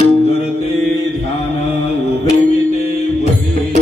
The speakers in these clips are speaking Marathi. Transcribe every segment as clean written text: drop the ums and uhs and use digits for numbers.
सुंदर ते ध्यान उभे ते बरे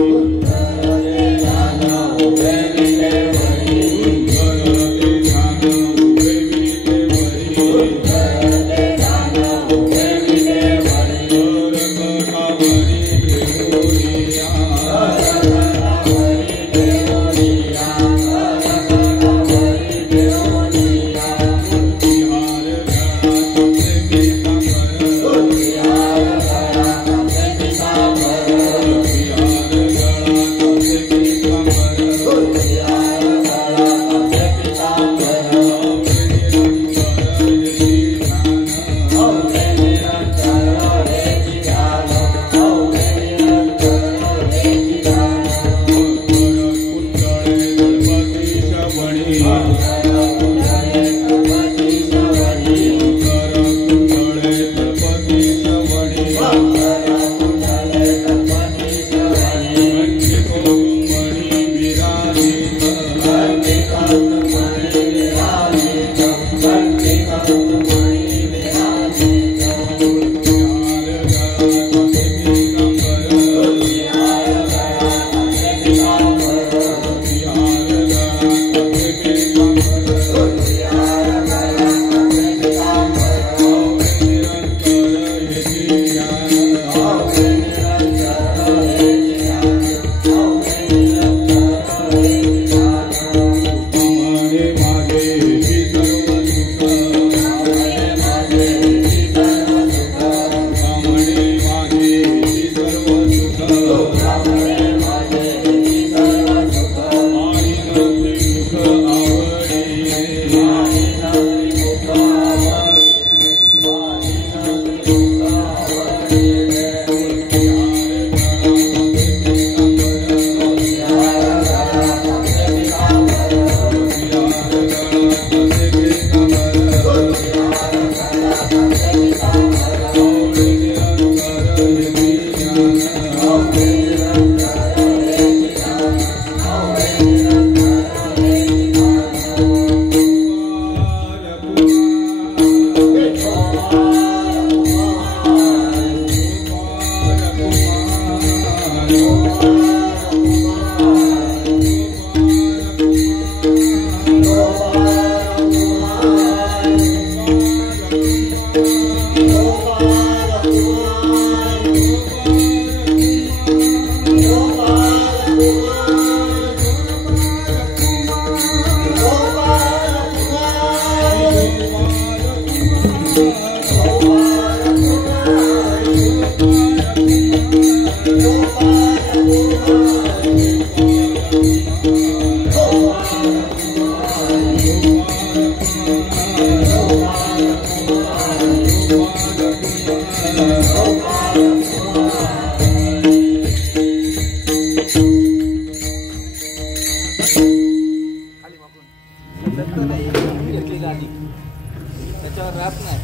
त्याच्यावर राहत नाही.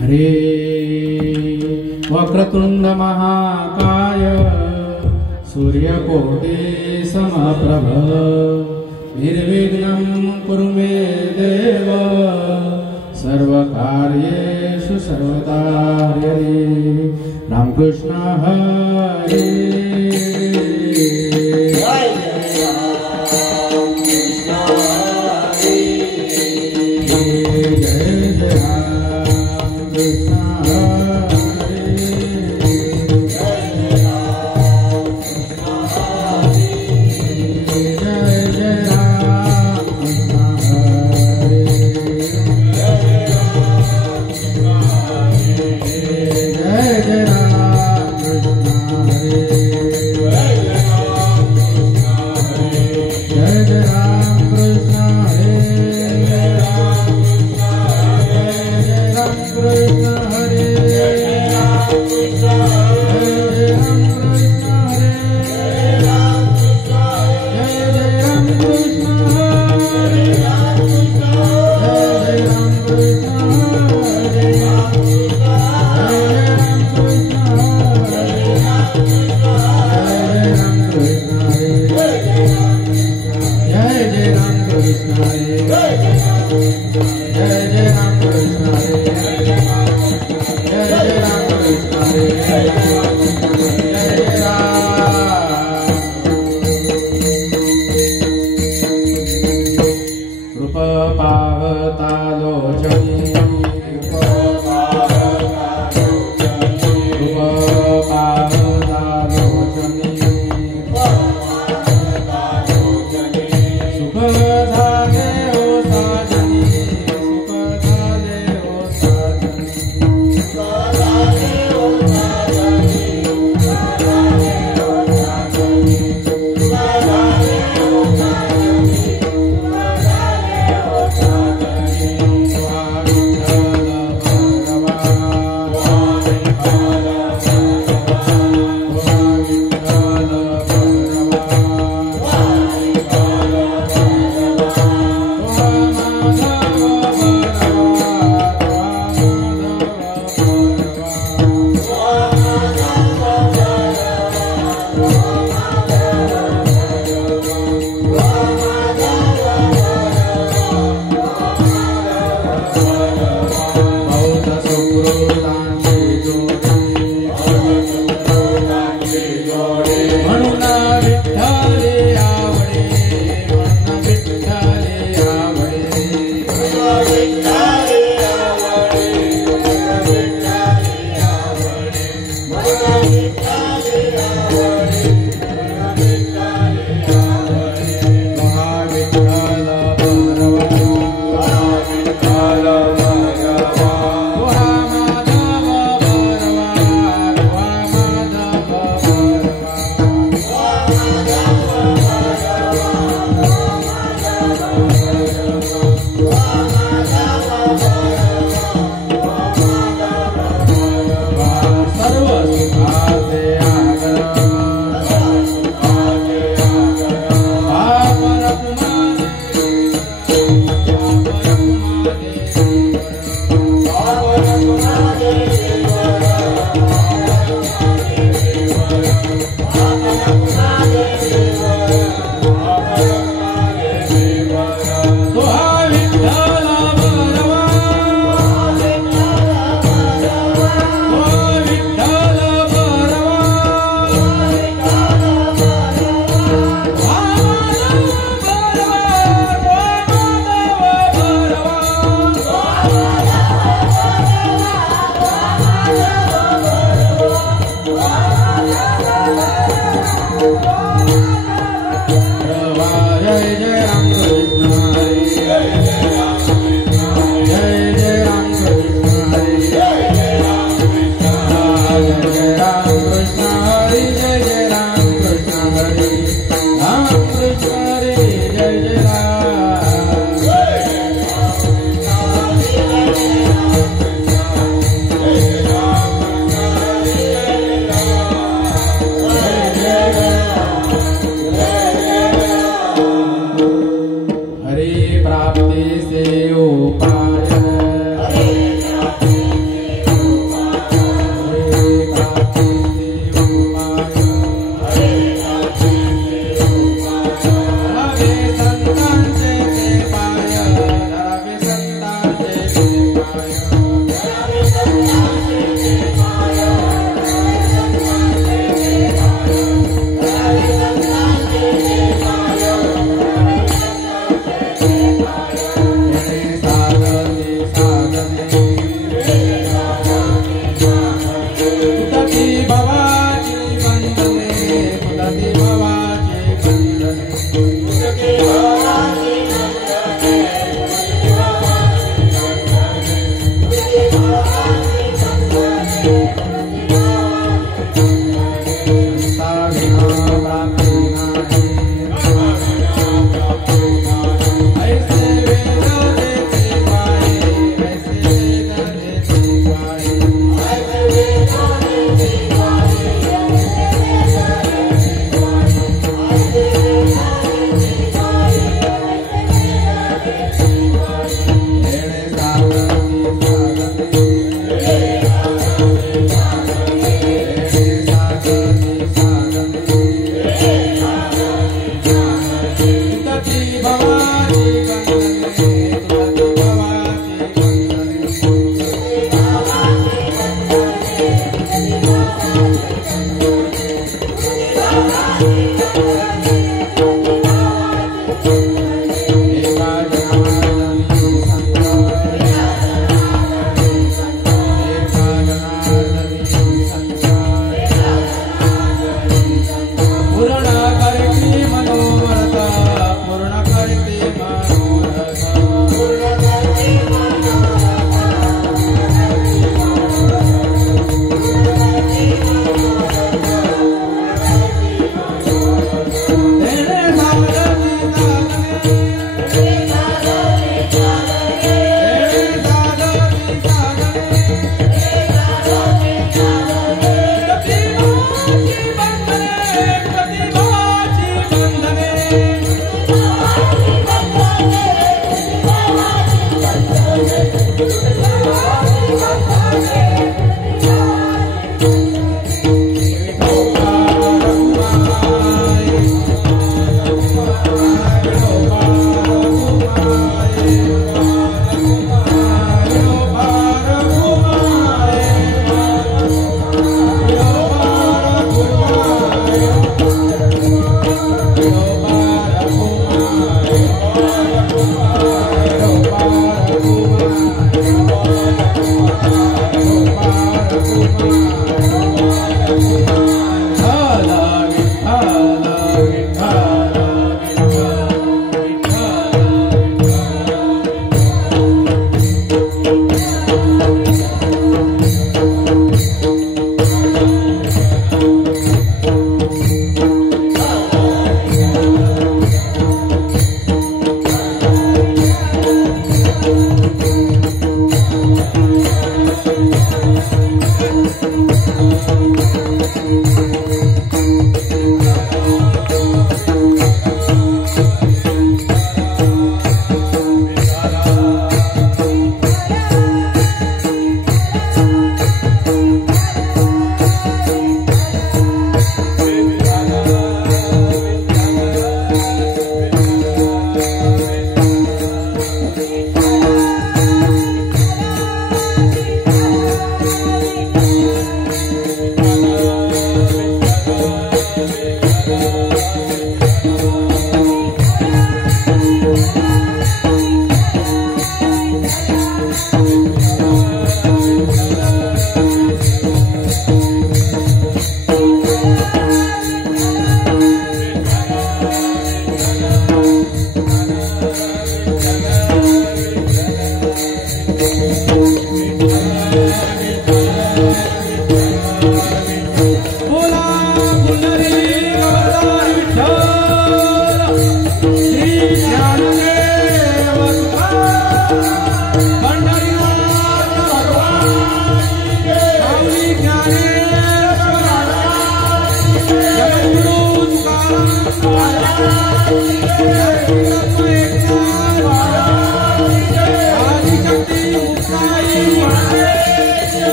हरे वक्रतुंड महाकाय सूर्यकोटि समप्रभ निर्विघ्नं कुरु मे देव सर्वकार्येषु सर्वदा. हरे रामकृष्ण हरे.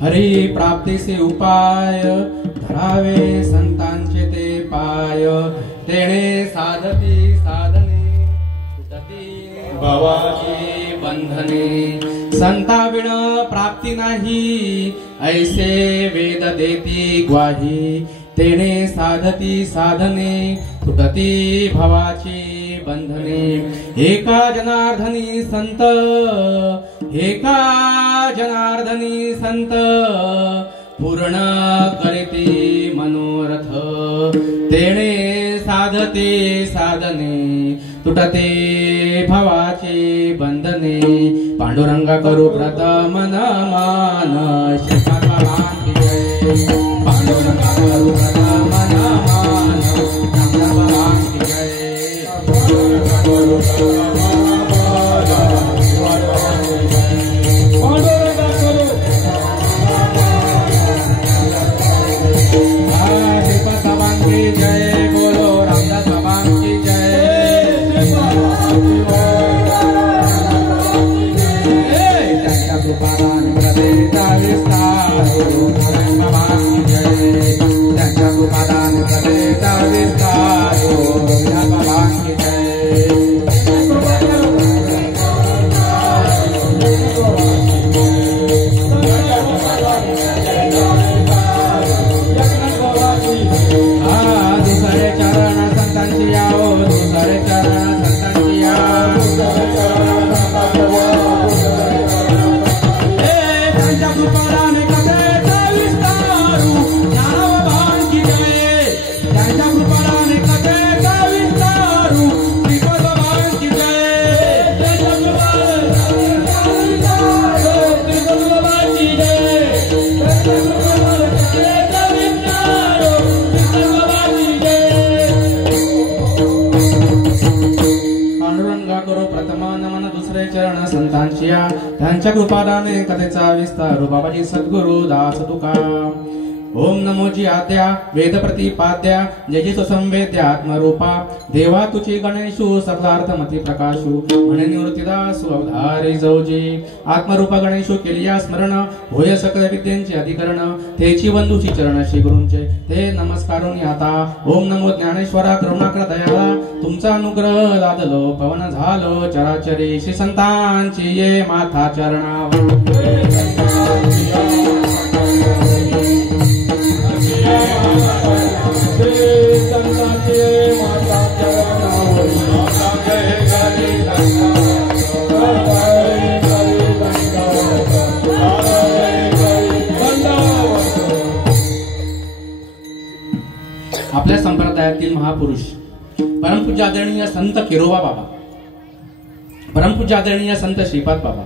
हरी प्राप्तीचे उपाय धरावे संतांचे ते पाय तेणे साधती साधने सुटती भवाची बंधने संताविण प्राप्ती नाही ऐसे वेद देती ग्वाही तेणे साधती साधने सुटती भवाची बंधने एका जनार्दनी संत एका जनार्दनी संत पूर्ण करीती मनोरथ तेणे साधते साधने तुटते भवाचे बंधने पांडुरंगा करू प्रथम नमन श्रीपाद भगवान की जय पांडुरंगा करू प्रथम नमन श्रीपाद भगवान की जय पांडुरंगा करू प्रथम जय बोलो रामदास भगवान की जय त्यांच्या कृपादान प्रदेता विस्तार भगवान की जय त्यांच्या कृपादान प्रदेता विस्तार भगवान की जय त्यांच्या कृपादाने कथेचा विस्तार बाबाजी सद्गुरु दास तुका ओम नमो जी आद्या वेद प्रतिपाद्या जय सुसंवेद्या आत्मरूपा देवा तुझी गणेशु सर्वार्थमती प्रकाशु म्हणे निवृत्तीदासु अवधारी जौजी आत्मरूपा गणेशु केलिया स्मरण होय सकल विद्यांचे अधिकरण तेची बंधूची चरण श्री गुरूंचे ते नमस्कारोनी आता ओम नमो ज्ञानेश्वरा करुणाकर दयाळा तुमचा अनुग्रह लादलो पवन झालो चराचरी श्री संतांची ये माथा चरणावर आपल्या संप्रदायातील महापुरुष परमपूज्य आदरणीय संत किरोबा बाबा परमपूज्य आदरणीय संत श्रीपाद बाबा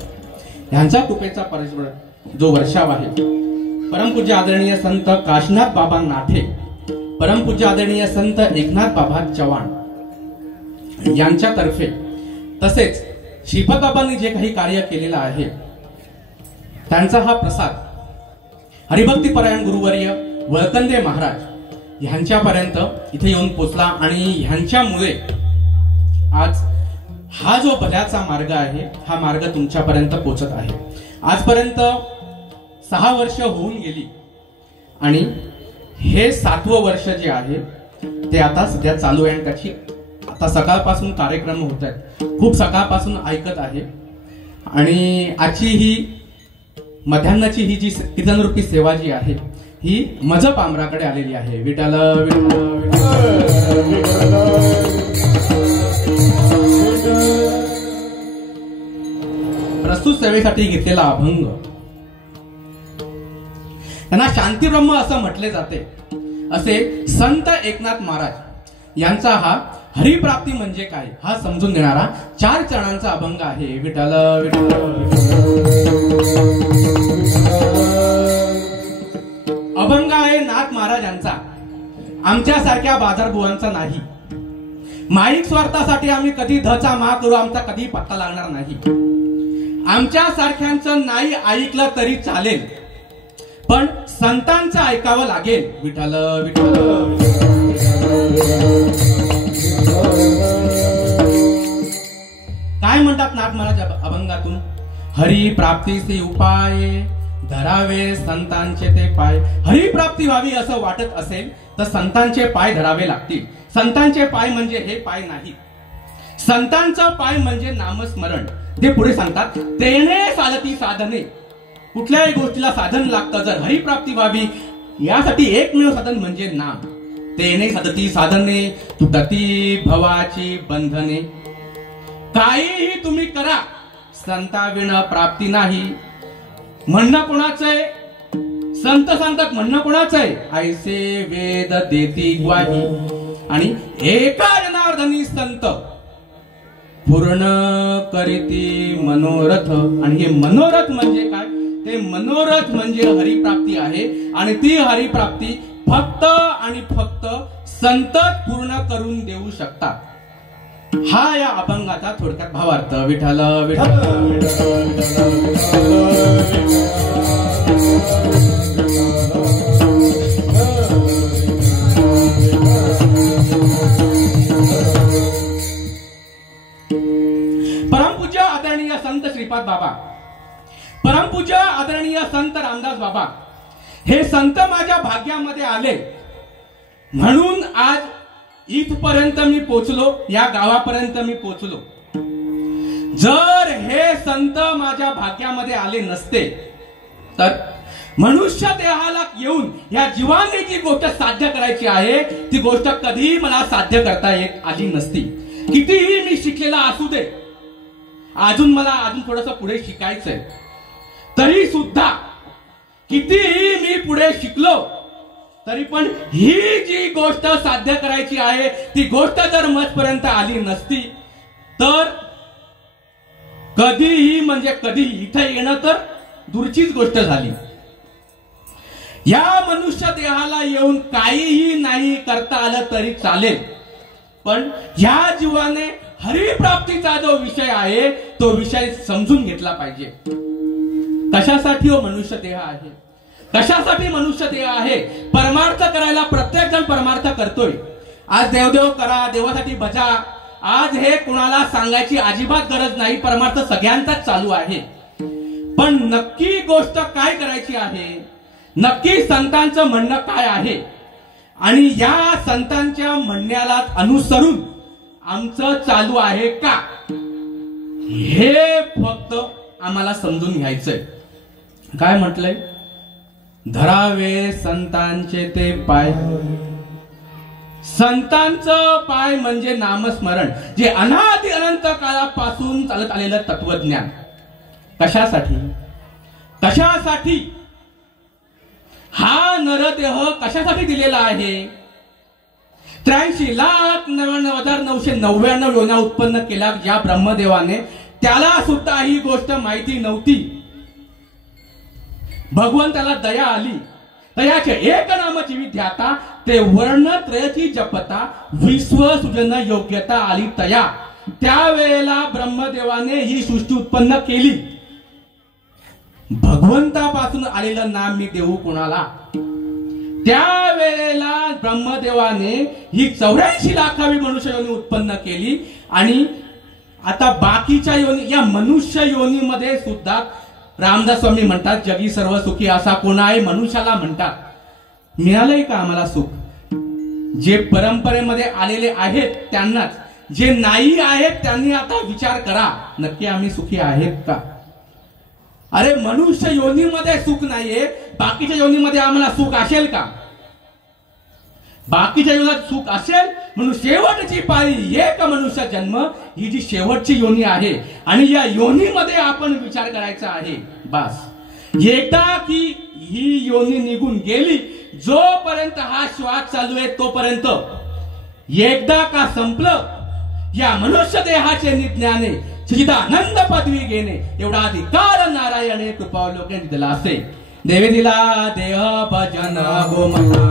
यांचा कृपेचा जो वर्षाव आहे परमपूज्य आदरणीय संत काशीनाथ बाबा नाठे परमपूज्य आदरणीय संत एकनाथ बाबा चव्हाण यांच्यातर्फे तसेच श्रीपाद बाबांनी जे काही कार्य केलेलं आहे त्यांचा हा प्रसाद हरिभक्तीपरायण गुरुवर्य वळकंदे महाराज ह्यांच्यापर्यंत इथे येऊन पोचला आणि ह्यांच्यामुळे आज हा जो भल्याचा मार्ग आहे हा मार्ग तुमच्यापर्यंत पोचत आहे आजपर्यंत 6 वर्ष होऊन गेली आणि हे 7वं वर्ष जे आहे ते आता सध्या चालू आहे आणि त्याची आता सकाळपासून कार्यक्रम होत आहेत, खूप सकाळपासून ऐकत आहे. आणि आजची ही मध्यान्नाची ही जी कीर्तन रूपी सेवा जी आहे ही मज पामराकडे आलेली आहे. विठ्ठल प्रस्तुत सेवेसाठी घेतलेला अभंग, त्यांना शांतीब्रह्म असं म्हटले जाते. असे संत एकनाथ महाराज यांचा हा हरिप्राप्ती म्हणजे काय हा समजून देणारा 4 चरणांचा अभंग आहे. विठ्ठल अभंग आहे नाथ महाराजांचा, आमच्यासारख्या बाजारबुवांचा नाही. माईक स्वार्थासाठी आम्ही कधी धचा मा करू, आमचा कधी पत्ता लागणार नाही. आमच्या सारख्यांचं नाही ऐकलं तरी चालेल, पण संतांचं ऐकावं लागेल. विठ्ठल विठ्ठल काय म्हणतात नाथ महाराज अभंगातून? हरी प्राप्तीचे उपाय धरावे संतांचे ते पाय. हरिप्राप्ती व्हावी असं वाटत असेल तर संतांचे पाय धरावे लागतील. संतांचे पाय म्हणजे हे पाय नाही, संतांचा पाय म्हणजे नामस्मरण. ते पुढे सांगतात तेने साधती साधने. कुठल्याही गोष्टीला साधन लागतं. जर हरिप्राप्ती व्हावी यासाठी एकमेव साधन म्हणजे नाम. तेने साधती साधने तुटती भवाची बंधने. काहीही तुम्ही करा संताविण प्राप्ती नाही. म्हणणं कोणाचं आहे? संत सांगतात म्हणणं कोणाचं आहे? ऐसे वेद देती ग्वाही. आणि एका जनार्दनी संत पूर्ण करीती मनोरथ. आणि हे मनोरथ म्हणजे काय? ते मनोरथ म्हणजे हरिप्राप्ती आहे. आणि ती हरिप्राप्ती फक्त आणि फक्त संतच पूर्ण करून देऊ शकतात. हा या अभंगाचा थोडक्यात भावार्थ. विठ्ठल परमपूज्य आदरणीय संत श्रीपाद बाबा, परमपूज्य आदरणीय संत रामदास बाबा हे संत माझ्या भाग्यामध्ये आले म्हणून आज इथपर्यंत मी पोचलो, या गावापर्यंत मी पोचलो. जर हे संत माझ्या भाग्यामध्ये आले नसते तर मनुष्य देहाला येऊन या जीवाने जी गोष्ट साध्य करायची आहे ती गोष्ट कधीही मला साध्य करता येत आली नसती. कितीही मी शिकलेला असू दे, अजून मला थोडस पुढे शिकायचंय, तरी सुद्धा कितीही मी पुढे शिकलो तरी पण ही जी गोष्ट साध्य करायची आहे ती गोष्ट जर मजपर्यंत आली नसती तर कधीही म्हणजे कधी इथे येणं तर दूरचीच गोष्ट झाली. या मनुष्य देहाला येऊन काहीही नाही करता आलं तरी चालेल, पण ह्या जीवाने हरिप्राप्तीचा जो विषय आहे तो विषय समजून घेतला पाहिजे. कशासाठी हो मनुष्य देह आहे? कशासाठी मनुष्य देह आहे? परमार्थ करायला प्रत्येक जण परमार्थ करतोय. आज देवदेव करा, देवासाठी भजा, आज हे कुणाला सांगायची अजिबात गरज नाही. परमार्थ सगळ्यांचाच चालू आहे. पण नक्की गोष्ट काय करायची आहे? नक्की संतांचं म्हणणं काय आहे? आणि या संतांच्या म्हणण्याला अनुसरून आमचं चालू आहे का, हे फक्त आम्हाला समजून घ्यायचंय. काय म्हटलंय? धरावे संतांचे ते पाय. संतांचं पाय म्हणजे नामस्मरण, जे अनादि अनंत काळापासून चालत आलेलं तत्वज्ञान. कशासाठी? कशासाठी हा नरदेह कशासाठी दिलेला आहे? 83,99,999 योना उत्पन्न केल्या ज्या ब्रह्मदेवाने, त्याला सुद्धा ही गोष्ट माहिती नव्हती. भगवंताला दया आली. तयाचे एक नाम जीविध्याता, ते वर्ण त्रयची जपता, विश्व सृजन योग्यता आली तया. त्यावेळेला ब्रह्मदेवाने ही सृष्टी उत्पन्न केली. भगवंतापासून आलेलं नाम मी देऊ कोणाला? त्यावेळेला ब्रह्मदेवाने ही 84 लाखावी मनुष्य योनी उत्पन्न केली. आणि आता बाकीच्या योनी, या मनुष्य योनीमध्ये सुद्धा रामदास स्वामी म्हणतात जगी सर्व सुखी असा कोण आहे? मनुष्याला म्हणतात. मिळालंय का आम्हाला सुख? जे परंपरेमध्ये आलेले आहेत त्यांनाच. जे नाही आहेत त्यांनी आता विचार करा, नक्की आम्ही सुखी आहेत का? अरे मनुष्य योनीमध्ये सुख नाहीये, बाकीच्या योनीमध्ये आम्हाला सुख असेल का? बाकीच्या योनीत सुख असेल म्हणून शेवटची पाळी एक मनुष्य जन्म ही जी शेवटची योनी आहे आणि या योनीमध्ये आपण विचार करायचा आहे. बस एकदा की ही योनी निघून गेली, जोपर्यंत हा श्वास चालू आहे तोपर्यंत, एकदा का संपलं या मनुष्य देहाचे निज्ञाने चिदानंद पदवी घेणे एवढा अधिकार नारायणे कृपावलोकन दिला असे. देवे दिला देह भजन गोमता,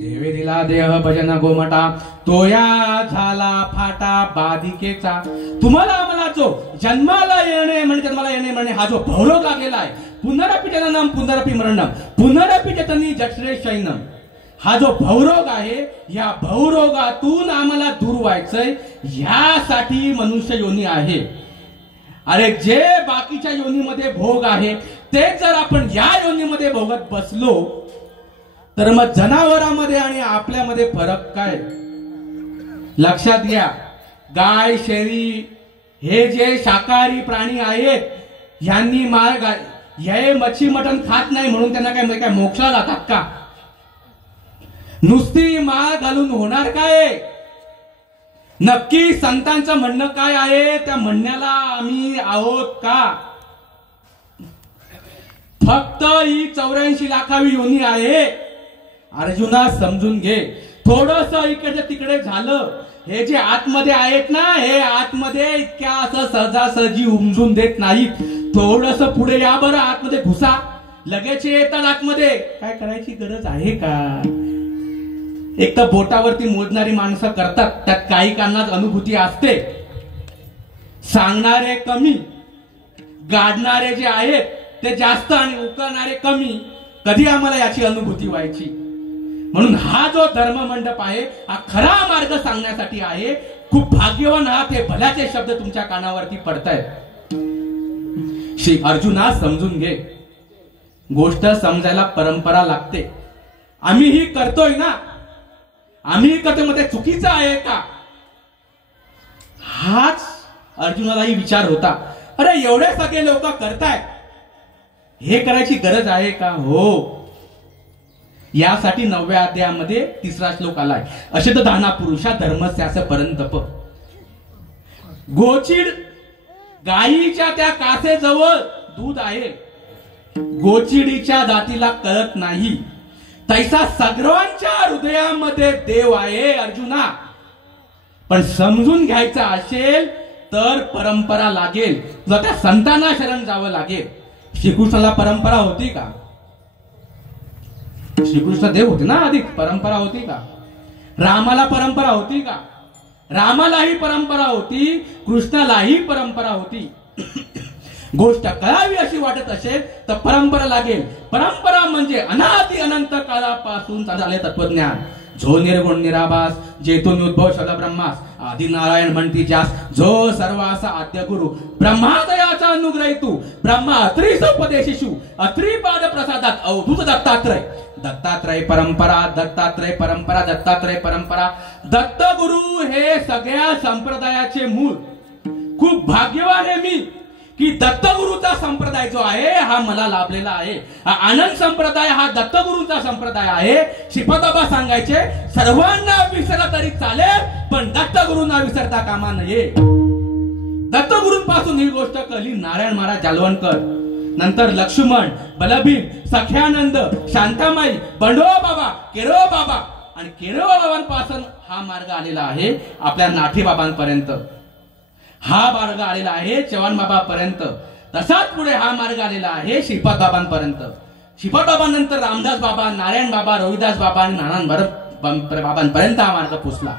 देवे दिला देह भजन गोमटा, तोया झाला फाटा बाधिकेचा. तुम्हाला मला जो जन्माला येणे म्हणजे जन्माला येणे म्हणजे हा जो भवरोग लागलेला आहे, पुनरपि जननम पुनरपि मरणम पुनरपि जतनी जठरे शयनम, हा जो भवरोग आहे या भवरोगातून आम्हाला दूर व्हायचंय, यासाठी मनुष्य योनी आहे. अरे जे बाकीच्या योनीमध्ये भोग आहे ते जर आपण या योनीमध्ये भोगत बसलो तर मग जनावरांमध्ये आणि आपल्यामध्ये फरक काय? लक्षात घ्या, गाय शेळी हे जे शाकाहारी प्राणी आहेत यांनी हे मच्छी मटण खात नाही म्हणून त्यांना काय मोक्षाला जातात का? नुसती माळ घालून होणार काय? नक्की संतांचं म्हणणं काय आहे? त्या म्हणण्याला आम्ही आहोत का? फक्त ही 84 लाखावी योनी आहे. अर्जुना समजून घे, थोडस इकडे तिकडे झालं, हे जे आतमध्ये आहेत ना, हे आतमध्ये इतक्या असं सहजासहजी उमजून देत नाहीत. थोडस पुढे या बरं, आतमध्ये घुसा, लगेच येतात आतमध्ये. काय करायची गरज आहे का? एक तर बोटावरती मोजणारी माणसं करतात, त्यात काही कारणात अनुभूती असते. सांगणारे कमी, गाडणारे जे आहेत ते जास्त आणि उकळणारे कमी. कधी आम्हाला याची अनुभूती व्हायची? म्हणून हा जो धर्म मंडप आहे हा खरा मार्ग सांगण्यासाठी आहे. खूप भाग्यवान आहात, हे भल्याचे शब्द तुमच्या कानावरती पडतायत. श्री अर्जुना समजून घे, गोष्ट समजायला परंपरा लागते. आम्ही ही करतोय ना, आम्ही करतोय, मध्ये चुकीचं आहे का? हाच अर्जुनालाही विचार होता. अरे एवढे सगळे लोक करतायत, हे करायची गरज आहे का? हो. यासाठी 9व्या अध्यायामध्ये 3रा श्लोक आलाय. अशेत दाना पुरुषा धर्मस्यास परंतप. गोचिड गायीच्या त्या कासेजवळ दूध आहे, गोचिडीच्या दातीला कळत नाही. तैसा सगळ्यांच्या हृदयामध्ये देव आहे अर्जुना. पण समजून घ्यायचं असेल तर परंपरा लागेल, तुला त्या संतांना शरण जावं लागेल. श्रीकृष्णाला परंपरा होती का? श्रीकृष्ण देव होते ना, अधिक परंपरा होती का? रामाला परंपरा होती का? रामालाही परंपरा होती, कृष्णालाही परंपरा होती. गोष्ट कळावी अशी वाटत असेल तर परंपरा लागेल. परंपरा म्हणजे अनादि अनंत काळापासून झाले तत्वज्ञान. जो निर्गुण निराभास, जेतून उद्भव शब्द ब्रह्मास, आदि नारायण म्हणती जास, जो सर्वासा आद्य गुरु ब्रह्मादयाचा अनुग्रही तू, ब्रह्मा अत्रीस उपदेशिषु अत्रिपाद प्रसादात अवधूत दत्तात्रय. दत्तात्रय परंपरा, दत्तात्रय परंपरा, दत्तात्रय परंपरा. दत्त गुरु हे सगळ्या संप्रदायाचे मूळ. खूप भाग्यवान आहे मी की दत्तगुरूचा संप्रदाय जो आहे हा मला लाभलेला आहे. हा आनंद संप्रदाय हा दत्तगुरूंचा संप्रदाय आहे. श्रीपादबाबा सांगायचे, सर्वांना विसरला तरी चालेल पण दत्तगुरूंना विसरता कामा नये. दत्तगुरूंपासून ही गोष्ट कळली नारायण महाराज जालवणकर, नंतर लक्ष्मण, बलभीम, सख्यानंद, शांतामाई, बंडोबा बाबा, केरोबा बाबा आणि केरोबा बाबांपासून हा मार्ग आलेला आहे आपल्या नाठी बाबांपर्यंत. हा मार्ग आलेला आहे चव्हाण बाबांपर्यंत. तसाच पुढे हा मार्ग आलेला आहे श्रीपाद बाबांपर्यंत. श्रीपाद बाबांनंतर रामदास बाबा, नारायण बाबा, रविदास बाबा आणि नारायण बाबांपर्यंत हा मार्ग पोचला.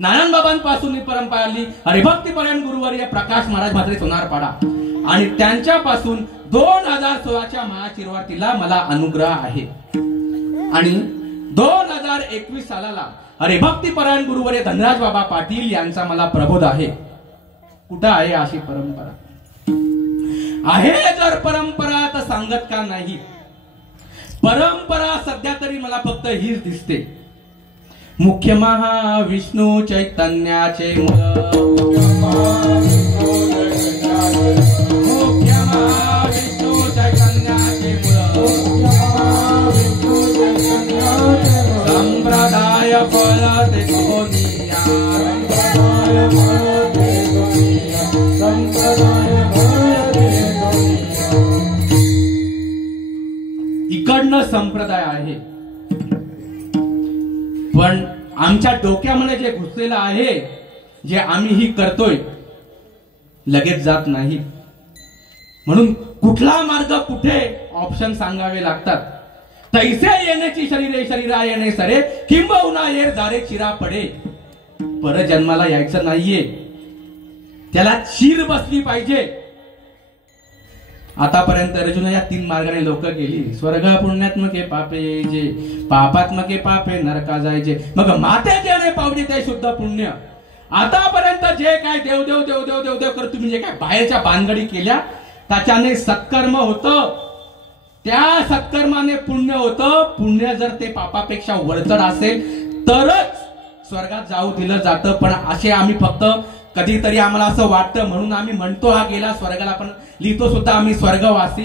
नारायण बाबांपासून ही परंपरा आली हरिभक्तीपर्यंत गुरुवर्य प्रकाश महाराज म्हात्रे सोनारपाडा, आणि त्यांच्यापासून 2016च्या महाशिवरात्रीला मला अनुग्रह आहे. आणि 2021 सालाला हरिभक्तीपरायण गुरुवर्य धनराज बाबा पाटील यांचा मला प्रबोध आहे. कुठं आहे अशी परंपरा? आहे जर परंपरा तर सांगत का नाही? परंपरा सध्या तरी मला फक्त हीच दिसते. मुख्य महाविष्णू चैतन्याचे मूळ, मुख्य महाविष्णू चैतन्याचे मूळ, संप्रदाय फळ देखोनिया, इकडनं संप्रदाय आहे, पण आमच्या डोक्यामध्ये जे घुसलेलं आहे, जे आम्ही ही करतोय, लगेच जात नाही. म्हणून कुठला मार्ग कुठे ऑप्शन सांगावे लागतात. तैसे येण्याची शरीरे शरीरा येणे सरे, किंबहुना येर दारे चिरा पडे. परत जन्माला यायचं नाहीये, त्याला चीर बसली पाहिजे. आतापर्यंत अर्जुन या 3 मार्गाने लोक गेली. स्वर्ग पुण्यात्मके पापे जे, पापात्मके पापे नरका जायचे, मग माते जेणे पावले ते शुद्ध पुण्य. आतापर्यंत जे काय देव देव देव देव देव देव करत तुम्ही जे काय बाहेरच्या बांधगडी केल्या, त्याच्याने सत्कर्म होतं, त्या सत्कर्माने पुण्य होतं. पुण्य जर ते पापापेक्षा वरचढ असेल तरच स्वर्गात जाऊ दिलं जातं. पण असे आम्ही फक्त कधीतरी आम्हाला असं वाटतं म्हणून आम्ही म्हणतो हा गेला स्वर्गाला, पण लिहितो सुद्धा आम्ही स्वर्गवासी,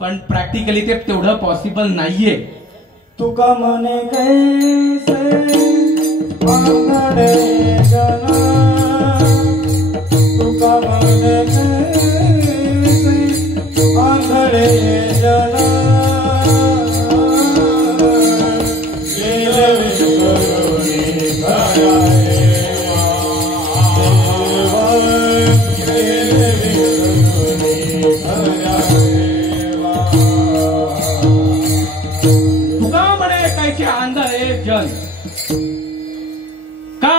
पण प्रॅक्टिकली ते तेवढं पॉसिबल नाहीये. तुका म्हणे कैसे आंधळे जना, तुका म्हणे कैसे आंधळे जना, गेले विसरून खऱ्या का?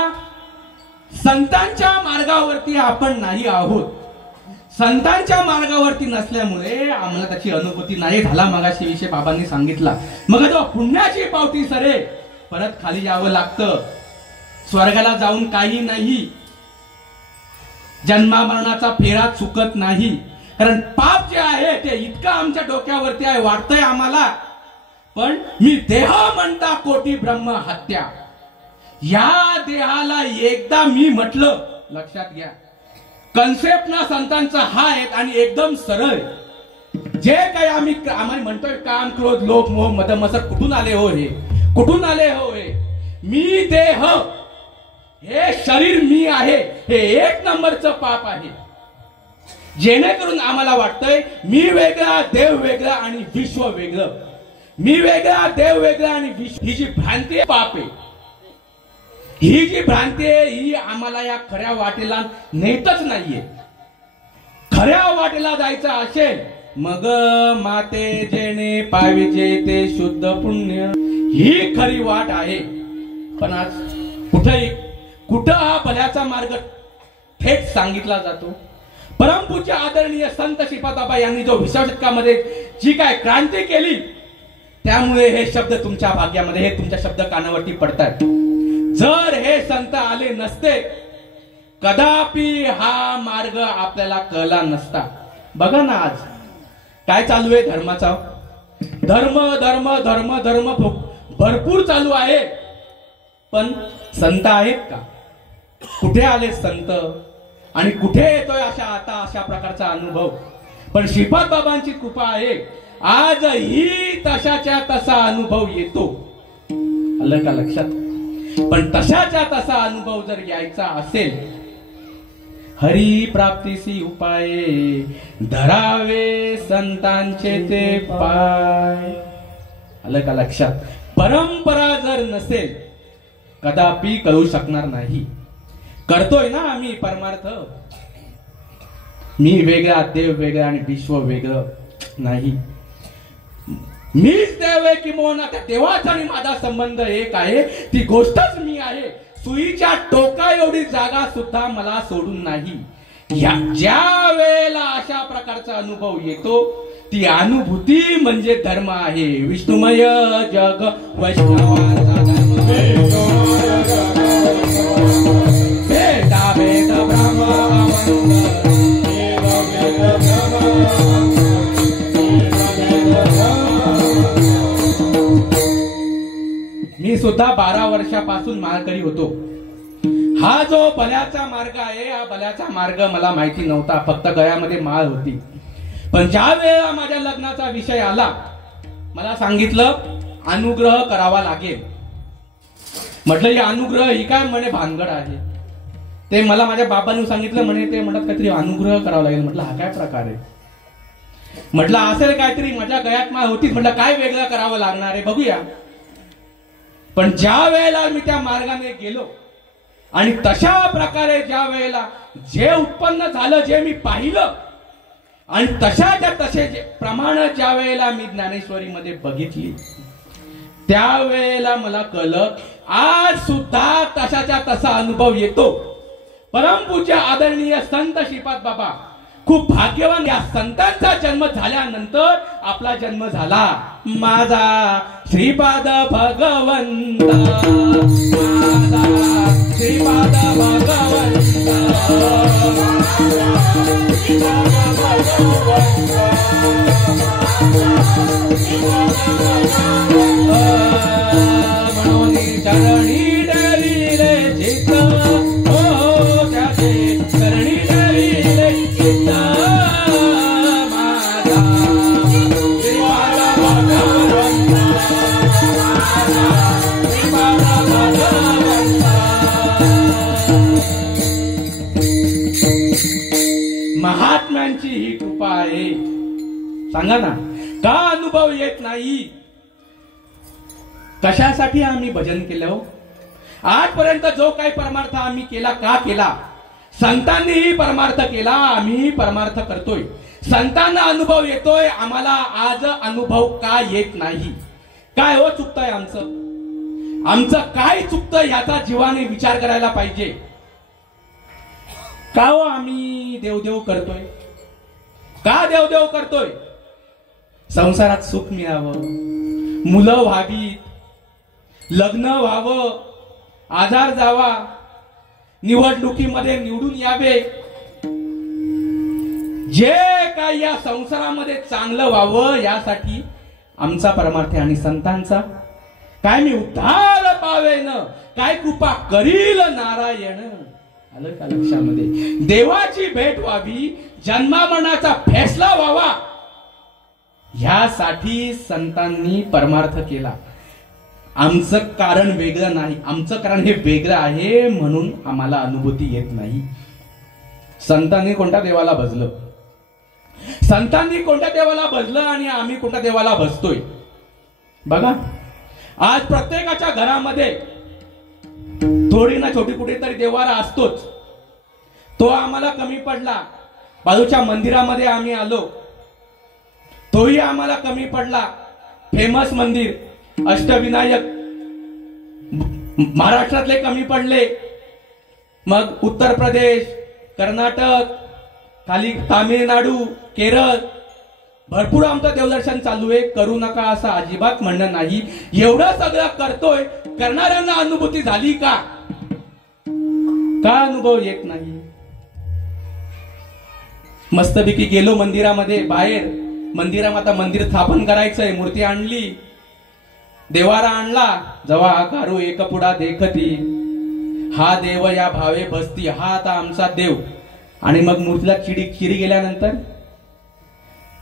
संतांच्या मार्गावरती आपण नाही आहोत. संतांच्या मार्गावरती नसल्यामुळे आम्हाला त्याची अनुभूती नाही झाला. मगाशी विषय बाबांनी सांगितला. मग जेव्हा पुण्याची पावती सरे, परत खाली यावं लागतं. स्वर्गाला जाऊन काही नाही, जन्मा मरणाचा फेरा चुकत नाही. कारण पाप जे आहे ते इतकं आमच्या डोक्यावरती आहे, वाटतंय आम्हाला. पण मी देह म्हणता कोटी ब्रह्म हत्या, या देहाला एकदा मी म्हटलं, लक्षात घ्या. कन्सेप्ट ना संतांचा हा आहे आणि एकदम सरळ. जे काही आम्ही म्हणतोय काम क्रोध लोभ मोह मद मत्सर, कुठून आले हो हे? कुठून आले हो हे? मी देह, हे शरीर मी आहे, हे 1 नंबरचं पाप आहे. जेणेकरून आम्हाला वाटतंय मी वेगळा, देव वेगळा आणि विश्व वेगळं. मी वेगळा, देव वेगळा आणि विश्व, ही जी भ्रांती पाप आहे. ही जी भ्रांती आहे ही आम्हाला या खऱ्या वाटेला नेतच नाहीये. खऱ्या वाटेला जायचं असेल मग माते जेणे पाविजे ते शुद्ध पुण्य, ही खरी वाट आहे. पण आज कुठं हा भल्याचा मार्ग थेट सांगितला जातो. परमपूज्य आदरणीय संत श्रीपाद बाबा यांनी जो 20व्या शतकामध्ये जी काय क्रांती केली, त्यामुळे हे शब्द तुमच्या भाग्यामध्ये, हे तुमच्या शब्द कानावरती पडतात. जर हे संत आले नसते, कदापि हा मार्ग आपल्याला कळला नसता. बघा ना आज काय चालू आहे धर्माचा. धर्म धर्म धर्म धर्म भरपूर चालू आहे, पण संत आहेत का? कुठे आले संत आणि कुठे येतोय अशा प्रकारचा अनुभव? पण श्रीपाद बाबांची कृपा आहे, आजही तशाच्या तसा अनुभव येतो. आलं का लक्षात? पण तशाच्या तसा अनुभव जर यायचा असेल, हरी प्राप्तीसी उपाये धरावे संतांचे ते पाय. आलं का लक्षात? परंपरा जर नसेल कदापि कळू शकणार नाही. करतोय ना आम्ही परमार्थ, मी वेगळा, देव वेगळा आणि विश्व वेगळं नाही. मीच देव आहे की मोहना, त्या देवाचा आणि माझा संबंध एक आहे. ती गोष्टच मी आहे. सुईच्या टोका एवढी जागा सुद्धा मला सोडून नाही. ज्या वेळेला अशा प्रकारचा अनुभव येतो, ती अनुभूती म्हणजे धर्म आहे. विष्णुमय जग वैष्णवाचा भेदा भेद ब्रह्म मी सुद्धा 12 वर्षापासून माळकरी होतो. हा जो भल्याचा मार्ग आहे, हा भल्याचा मार्ग मला माहिती नव्हता. फक्त गळ्यामध्ये माळ होती. पण ज्या वेळेला माझ्या लग्नाचा विषय आला, मला सांगितलं अनुग्रह करावा लागेल. म्हटलं ही अनुग्रह ही काय म्हणे भानगड आहे. ते मला माझ्या बाबांनी सांगितलं म्हणे, ते म्हणतात काहीतरी अनुग्रह करावा लागेल. म्हटलं हा काय प्रकार आहे. म्हटलं असेल काहीतरी, माझ्या गळ्यात माळ होतीच. म्हटलं काय वेगळं करावं लागणार आहे बघूया. पण ज्या वेळेला मी त्या मार्गाने गेलो आणि तशा प्रकारे ज्या वेळेला जे उत्पन्न झालं, जे मी पाहिलं आणि तशाच्या तसे प्रमाण ज्या वेळेला मी ज्ञानेश्वरीमध्ये बघितली, त्यावेळेला मला कळलं आज सुद्धा तशाच्या तसा अनुभव येतो. परमपूज्य आदरणीय संत श्रीपाद बाबा खूप भाग्यवान. या संतांचा जन्म झाल्यानंतर आपला जन्म झाला. माझा श्रीपाद भगवंता, माझा श्रीपाद भगवंता, म्हणून चरणी डरिले चित्त, हो त्याचे चरणी डरिले चित्त, माझा श्रीपाद भगवंता, माझा श्रीपाद भगवंता. महात्म्यांची ही कृपा आहे. सांगा ना, का अनुभव येत नाही? कशासाठी आम्ही भजन केलं? आजपर्यंत जो काही परमार्थ आम्ही केला, का केला? संतांनीही परमार्थ केला, आम्ही परमार्थ करतोय. संतांना अनुभव येतोय, आम्हाला आज अनुभव का येत नाही? काय हो चुकतंय आमचं? आमचं काय चुकतंय याचा जीवाने विचार करायला पाहिजे. का हो आम्ही देवदेव करतोय? का देवदेव करतोय? संसारात सुख मिळावं, मुलं व्हावीत, लग्न व्हावं, आजार जावा, निवडणुकीमध्ये निवडून यावे, जे काही या संसारामध्ये चांगलं व्हावं यासाठी आमचा परमार्थ आहे. आणि संतांचा काय मी उद्धार पावेन, काय कृपा करील नारायण. आलं का लक्षामध्ये? देवाची भेट व्हावी, जन्मामरणाचा फैसला व्हावा, ह्यासाठी संतांनी परमार्थ केला. आमचं कारण वेगळं नाही, आमचं कारण हे वेगळं आहे, म्हणून आम्हाला अनुभूती येत नाही. संतांनी कोणत्या देवाला भजलं? संतांनी कोणत्या देवाला भजलं आणि आम्ही कोणत्या देवाला भजतोय? बघा, आज प्रत्येकाच्या घरामध्ये थोडी ना छोटी कुठेतरी देवारा असतोच. तो आम्हाला कमी पडला. बाजूच्या मंदिरामध्ये आम्ही आलो, तोही आम्हाला कमी पडला. फेमस मंदिर अष्टविनायक महाराष्ट्रातले कमी पडले. मग उत्तर प्रदेश, कर्नाटक, खाली तामिळनाडू, केरळ, भरपूर आमचं देवदर्शन चालू आहे. करू नका असं अजिबात म्हणणं नाही. एवढं सगळं करतोय, करणाऱ्यांना अनुभूती झाली का? का अनुभव येत नाही? मस्तपैकी गेलो मंदिरामध्ये, बाहेर मंदिरामध्ये आता मंदिर स्थापन करायचंय, मूर्ती आणली, देवारा आणला, जवा आकारू एक पुढा देखती, हा देव या भावे बसती, हा आता आमचा देव. आणि मग मूर्तीला चिरी गेल्यानंतर,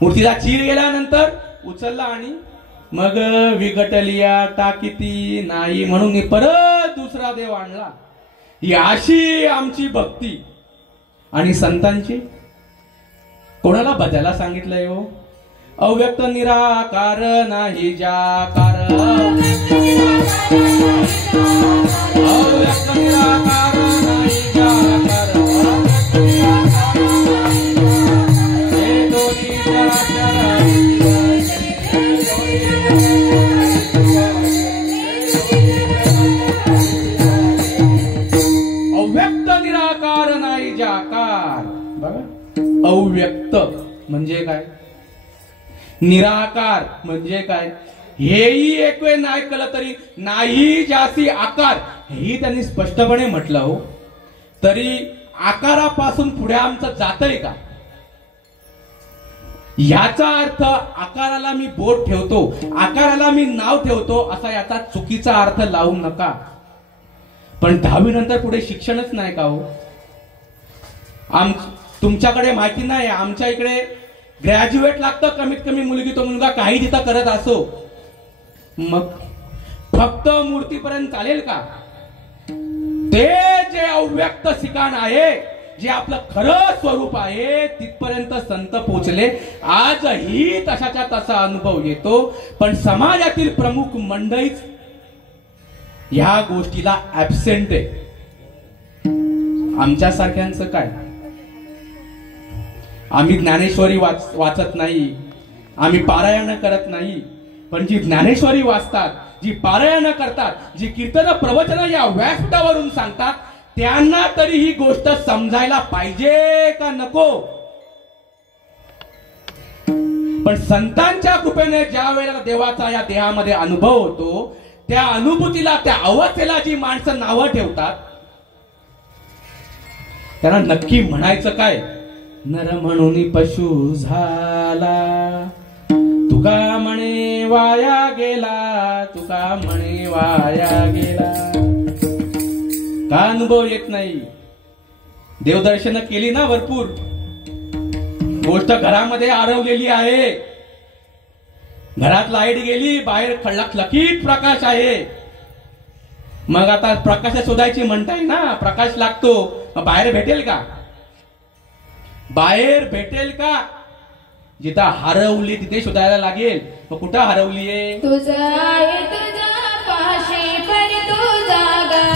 मूर्तीला चीर गेल्यानंतर उचलला आणि मग विघटलिया टाकीती नाही म्हणून परत दुसरा देव आणला. ही अशी आमची भक्ती. आणि संतांची कोणाला भजायला सांगितलंय हो? अव्यक्त निराकार नाही जाकार, अव्यक्त निराकार नाही जाकार, हे दोन्ही अव्यक्त निराकार नाही जाकार. बघा, अव्यक्त म्हणजे काय, निराकार म्हणजे काय? हेही एक वेळ नाही कळलं तरी नाही जासी आकार हेही त्यांनी स्पष्टपणे म्हटलं हो. तरी आकारापासून पुढे आमचं जातंय का? याचा अर्थ आकाराला मी बोट ठेवतो, आकाराला मी नाव ठेवतो असा याचा चुकीचा अर्थ लावू नका. पण 10वी नंतर पुढे शिक्षणच नाही का हो? तुमच्याकडे माहिती नाही, आमच्या इकडे ग्रॅज्युएट लागतं कमीत कमी. मुलगी तो मुलगा काही तिथं करत असो, मग फक्त मूर्तीपर्यंत चालेल का? ते जे अव्यक्त ठिकाण आहे, जे आपलं खरं स्वरूप आहे, तिथपर्यंत संत पोचले. आजही तशाच्या तसा अनुभव येतो. पण समाजातील प्रमुख मंडळीच ह्या गोष्टीला ऍबसेंट आहे. आमच्या सारख्यांचं काय? आम्ही ज्ञानेश्वरी वाचत नाही, आम्ही पारायण करत नाही. पण जी ज्ञानेश्वरी वाचतात, जी पारायण करतात, जी कीर्तन प्रवचन या व्यासपीठावरून सांगतात, त्यांना तरी ही गोष्ट समजायला पाहिजे का नको? पण संतांच्या कृपेने ज्या वेळेला देवाचा या देहामध्ये अनुभव होतो, त्या अनुभूतीला, त्या अवस्थेला जी माणसं नावं ठेवतात, त्यांना नक्की म्हणायचं काय? नर म्हणून पशु झाला, तुका म्हणे वाया गेला, तुका म्हणे वाया गेला. का अनुभव येत नाही? देवदर्शन केली ना भरपूर, गोष्ट घरामध्ये आरवलेली आहे. घरात लाईट गेली, बाहेर खळखळीत प्रकाश आहे. मग आता प्रकाश शोधायची म्हणताय ना, प्रकाश लागतो. मग बाहेर भेटेल का? बाहेर भेटेल का? जिथं हरवली तिथे शोधायला लागेल. मग कुठं हरवलीये? तुझा आहे तुझा पाशी पर तू जागा.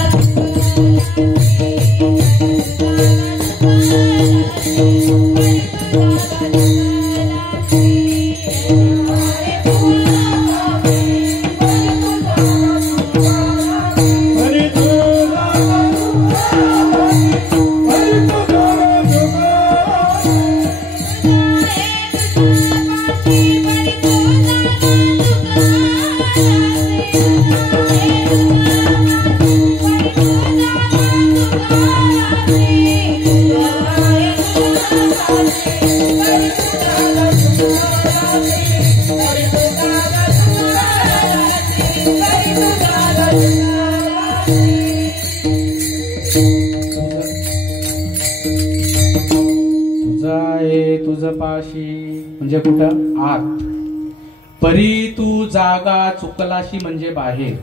तुझ पाशी म्हणजे कुठं? आत. परी तू जागा चुकलाशी म्हणजे बाहेर.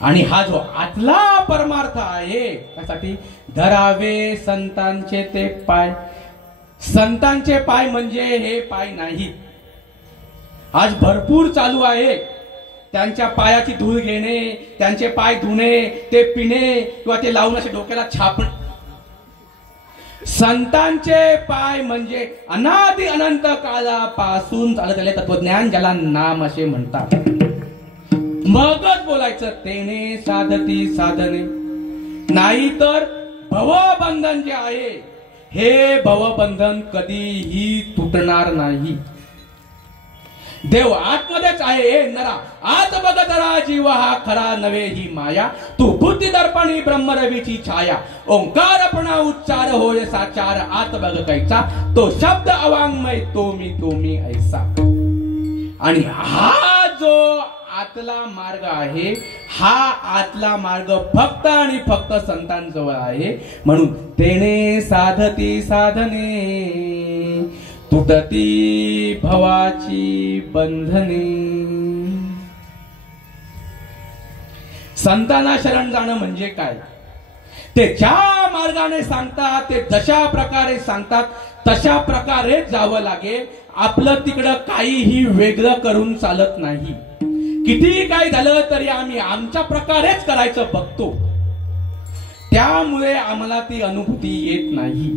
आणि हा जो आतला परमार्थ आहे, त्यासाठी धरावे संतांचे ते पाय. संतांचे पाय म्हणजे हे पाय नाही. आज भरपूर चालू आहे त्यांच्या पायाची धूळ घेणे, त्यांचे पाय धुणे, ते पिणे किंवा ते लावून असे डोक्याला छापणे. संतांचे पाय म्हणजे अनादि अनंत काळापासून चालत आले तत्वज्ञान, ज्याला नाम असे म्हणतात. मगच बोलायचं तेने साधती साधने. नाहीतर भवबंधन जे आहे, हे भवबंधन कधीही तुटणार नाही. देव आतमध्येच आहे. हे नरा आत बघ जरा, जीव हा खरा नव्हे ही माया. तू बुद्धी दर्पणी ब्रह्मरवीची छाया. ओंकारपणा उच्चार होय साचार. आत बघ कैचा तो शब्द अवांगमय, तो मी ऐसा. आणि हा जो आतला मार्ग आहे, हा आतला मार्ग फक्त आणि फक्त संतांजवळ आहे. म्हणून तेने साधती साधने, तुटती भवाची बंधने. संतांना शरण जाणं म्हणजे काय? ते ज्या मार्गाने सांगतात, ते जशा प्रकारे सांगतात, तशा प्रकारे जावं लागेल. आपलं तिकडं काहीही वेगळं करून चालत नाही. किती काही झालं तरी आम्ही आमच्या प्रकारेच करायचं बघतो. त्यामुळे आम्हाला ती अनुभूती येत नाही.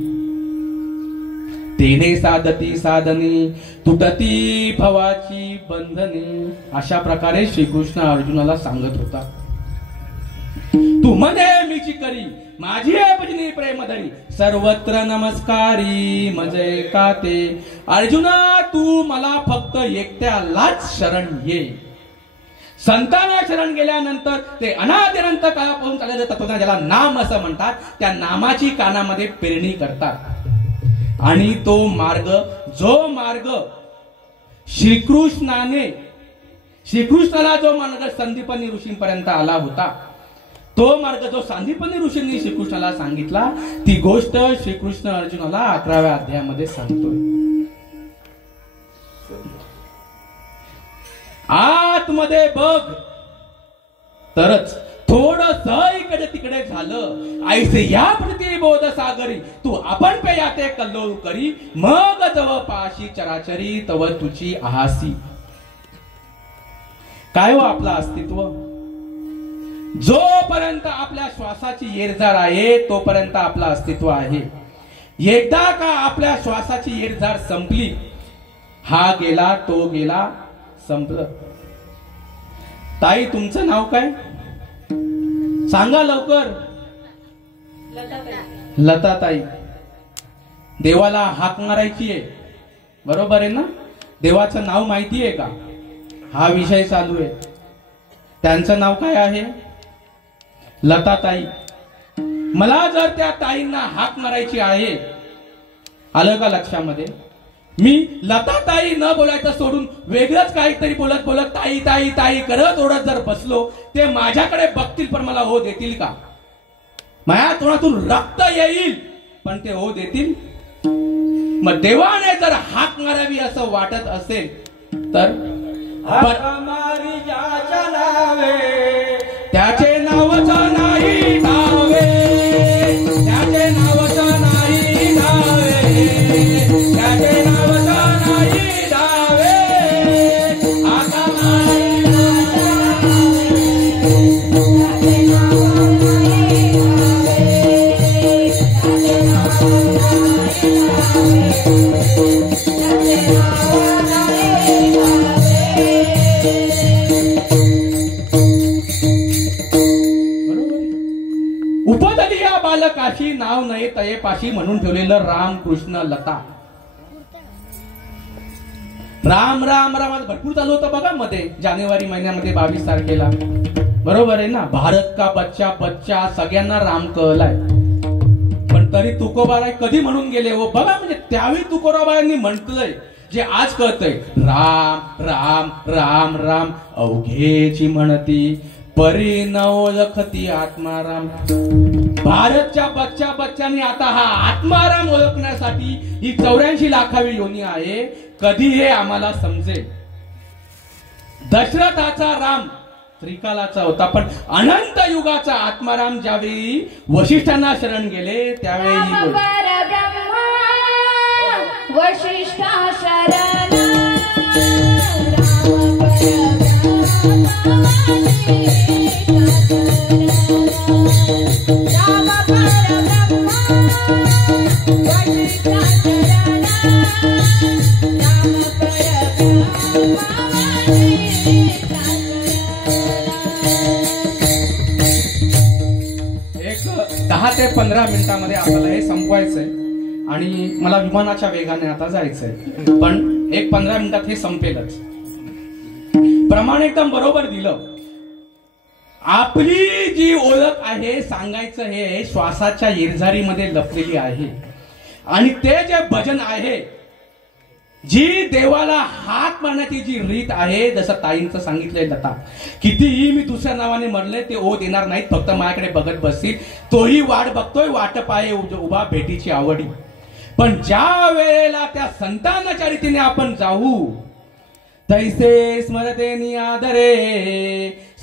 तेने साधती साधने, तुटती भवाची बंधने. अशा प्रकारे श्रीकृष्ण अर्जुनाला सांगत होता. तू म्हणे मीची करी माझी भजनी प्रेम धरी सर्वत्र नमस्कारी म्हणजे का ते अर्जुना तू मला फक्त एकट्यालाच शरण ये. संतांना शरण गेल्यानंतर ते अनादिअनंत काळापासून चाललेलं तत्वज्ञान ज्याला नाम असं म्हणतात त्या नामाची कानामध्ये पेरणी करतात आणि तो मार्ग जो मार्ग श्रीकृष्णाला जो मार्ग संदीपनी ऋषींपर्यंत आला होता तो मार्ग जो संदीपनी ऋषींनी श्रीकृष्णाला सांगितला ती गोष्ट श्रीकृष्ण अर्जुनाला 11व्या अध्यायामध्ये सांगतोय. आतमध्ये बघ तरच थोडस इकडे तिकडे झालं ऐसे या प्रती बोध सागरी तू आपण पेया ते कल्लोळ करी मग जव पाशी चराचरी तव तुझी आहासी. काय हो आपलं अस्तित्व जोपर्यंत आपल्या श्वासाची येरझार आहे तोपर्यंत आपलं अस्तित्व आहे. एकदा का आपल्या श्वासाची येरझार संपली हा गेला तो गेला संपलं. ताई तुमचं नाव काय सांगा लवकर. लता ताई. देवाला हाक मारायची आहे बरोबर आहे ना. देवाचं नाव माहिती आहे का हा विषय चालू आहे. त्यांचं नाव काय आहे लता ताई. मला जर त्या ताईंना हाक मारायची आहे आलं का लक्षामध्ये. मी लता ताई न बोलायचं सोडून वेगळंच काहीतरी बोलत बोलत ताई ताई ताई करत ओढत जर बसलो ते माझ्याकडे बघतील पण मला हो देतील का. माझ्या तोंडातून रक्त येईल पण ते हो देतील. मग देवाने जर हाक मारावी असं वाटत असेल तर मारी ज्याच्या नावे त्याचे नावच नाही नावे त्याचे नावच नाही नावे त्याचे नावच नाही नावे. आता उपदलिया बालकाशी नाव नये तये पाशी म्हणून ठेवलेलं राम कृष्ण लता. राम राम राम भरपूर चालू होतं बघा मध्ये जानेवारी महिन्यामध्ये 22 तारखेला बरोबर आहे ना. भारत का बच्चा बच्चा सगळ्यांना राम कळलाय पण तरी तुकोबाराय कधी म्हणून गेले हो बघा. म्हणजे त्यावेळी तुकोबारायांनी म्हटलंय जे आज कळतंय राम राम राम राम अवघेची म्हणती परी न ओळखती आत्माराम. भारतच्या बच्चांनी आता हा आत्माराम ओळखण्यासाठी ही 84 लाखावी योनी आहे. कधी हे आम्हाला समजेल. दशरथाचा राम त्रिकालाचा होता पण अनंत युगाचा आत्माराम ज्यावेळी वशिष्ठांना शरण गेले त्यावेळी वशिष्ठा शरण एक 10 ते 15 मिनिटांमध्ये आपल्याला हे संपवायचंय आणि मला विमानाच्या वेगाने आता जायचंय पण एक 15 मिनिटात हे संपेलच. प्रमाण एकदम बरोबर दिलं. आपली जी ओळख आहे सांगायचं हे श्वासाच्या येरझारीमध्ये लपलेली आहे आणि ते जे भजन आहे जी देवाला हात मारण्याची जी रीत आहे जसं ताईंचं सांगितलंय लता कितीही मी दुसऱ्या नावाने म्हणले ते ओ देणार नाहीत फक्त माझ्याकडे बघत बसतील. तोही वाट बघतोय वाटप आहे उभा भेटीची आवडी. पण ज्या वेळेला त्या संतानाच्या रीतीने आपण जाऊ तैसे स्मरतेनी आदरे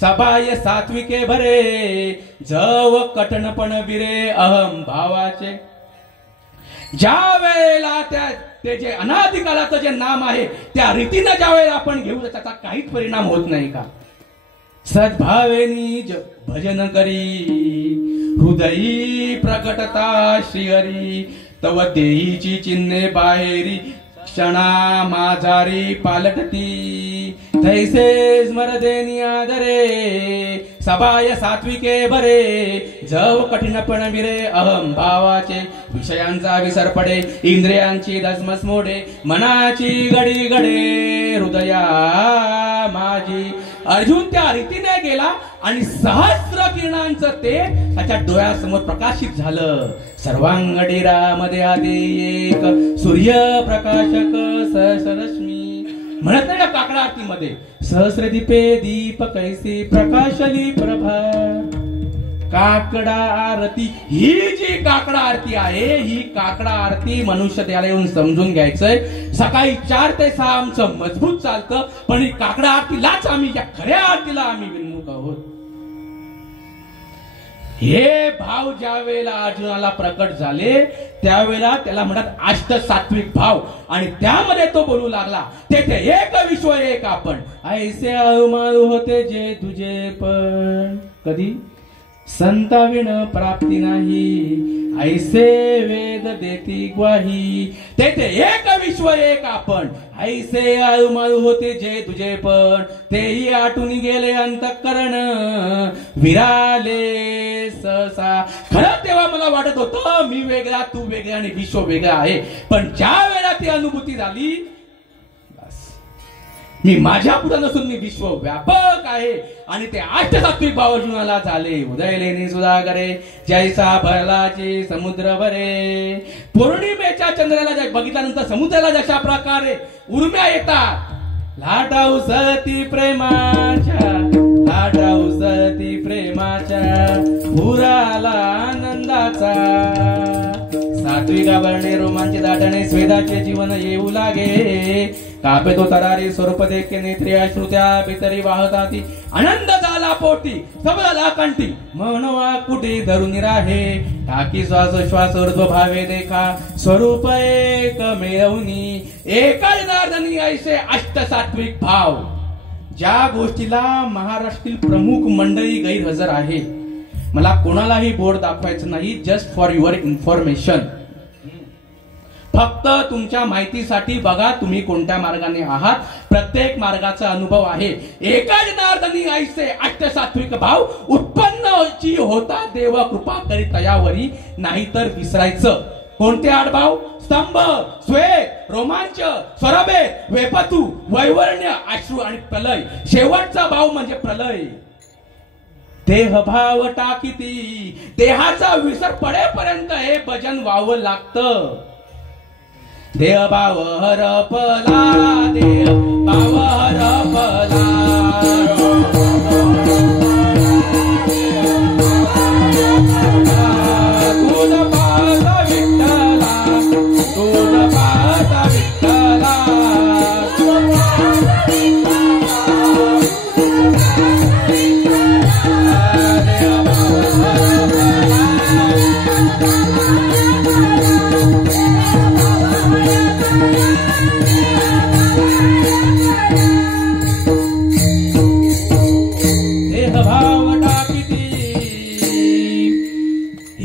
सबाय सात्विके भरे जव कटणपण बिरे अहम भावाचे. ज्या वेळेला ते जे अनादिकालाचं जे नाम आहे त्या रीतीनं ज्या वेळेला आपण घेऊ त्याचा काहीच परिणाम होत नाही का. सद्भावेनी भजन करी हृदयी प्रकटता श्रीहरी तव देहीची चिन्हे बाहेरी क्षणा माझारी पालटती तैसे स्मरदेनी आदरे सबाय सात्विके बरे जव कठीणपण विरे अहम भावाचे विषयांचा विसर पडे इंद्रियांची दसमस मोडे मनाची गडी गडे हृदया माझी. अर्जुन त्या रीतीने गेला आणि सहस्र किरणांचं ते त्याच्या डोळ्यासमोर प्रकाशित झालं. सर्वांगडी रामदे आदे एक सूर्य प्रकाशक सहस्ररश्मी. म्हणत नाही का काकडा आरतीमध्ये सहस्र दीपे दीप कैसे प्रकाशली प्रभा. काकडा आरती ही जी काकडा आरती आहे ही काकडा आरती मनुष्य त्याला येऊन समजून घ्यायचंय. सकाळी 4 ते 6 आमचं मजबूत चालतं पण ही काकडा आरतीलाच आम्ही या खऱ्या आरतीला आम्ही विन्मुख आहोत. हे भाव ज्या वेळेला अर्जुनाला प्रकट झाले त्यावेळेला त्याला म्हणतात अष्ट सात्विक भाव आणि त्यामध्ये तो बोलू लागला तेथे एक विश्व एक आपण ऐसे आळूमाळू होते जे तुझे पण कधी संताविण प्राप्ती नाही ऐसे वेद देती ग्वाही. तेथे एक विश्व एक आपण ऐसे आळूमाळू होते जे तुझे पण तेही आटून गेले अंतःकरण विराले सहसा. खरं तेव्हा मला वाटत होतं मी वेगळा तू वेगळा आणि विश्व वेगळा आहे पण ज्या वेळेला ती अनुभूती झाली मी माझ्या पुढे नसून मी विश्व व्यापक आहे आणि ते अष्टसात्विक भाव अर्जुनाला झाले. उदयलेनी सुधागरे जैसा भरलाचे समुद्र भरे. पौर्णिमेच्या चंद्राला बघितल्यानंतर समुद्राला जशा प्रकारे उर्म्या येतात लाटा उसळती प्रेमाच्या लाटा उसळती प्रेमाच्या पुराला आनंदाचा. सात्विका वर्णे रोमांचे दाटणे स्वेदाचे जीवन येऊ लागे. कापे तो तरारी स्वरूप देखे नेत्री अश्रुत्या भितरी वाहताती. आनंद झाला पोटी सबळला कंठी मनोवा कुठे धरून राहे. टाकी श्वास श्वास ऊर्ध्व भावे देखा स्वरूप एक मिळवणी. एका जनार्दनी ऐसे अष्ट सात्विक भाव. ज्या गोष्टीला महाराष्ट्रातील प्रमुख मंडळी गैरहजर आहे मला कोणालाही बोर्ड दाखवायचं नाही जस्ट फॉर युअर इन्फॉर्मेशन. फक्त तुमच्या माहितीसाठी बघा तुम्ही कोणत्या मार्गाने आहात. प्रत्येक मार्गाचा अनुभव आहे. एका जनार्दनी ऐसे अष्टसात्विक भाव उत्पन्न होता देव कृपा करी तयावरी नाहीतर विसरायचं. कोणते 8 भाव स्तंभ स्वेद रोमांच स्वरभेद वेपतू वैवर्ण्य अश्रू आणि प्रलय. शेवटचा भाव म्हणजे प्रलय. देहभाव टाकीती देहाचा विसर पडेपर्यंत हे भजन व्हावं लागतं. देहभाव हरपला देहभाव हरपला तुझ पाहता विठ्ठला तुझ पाहता विठ्ठला.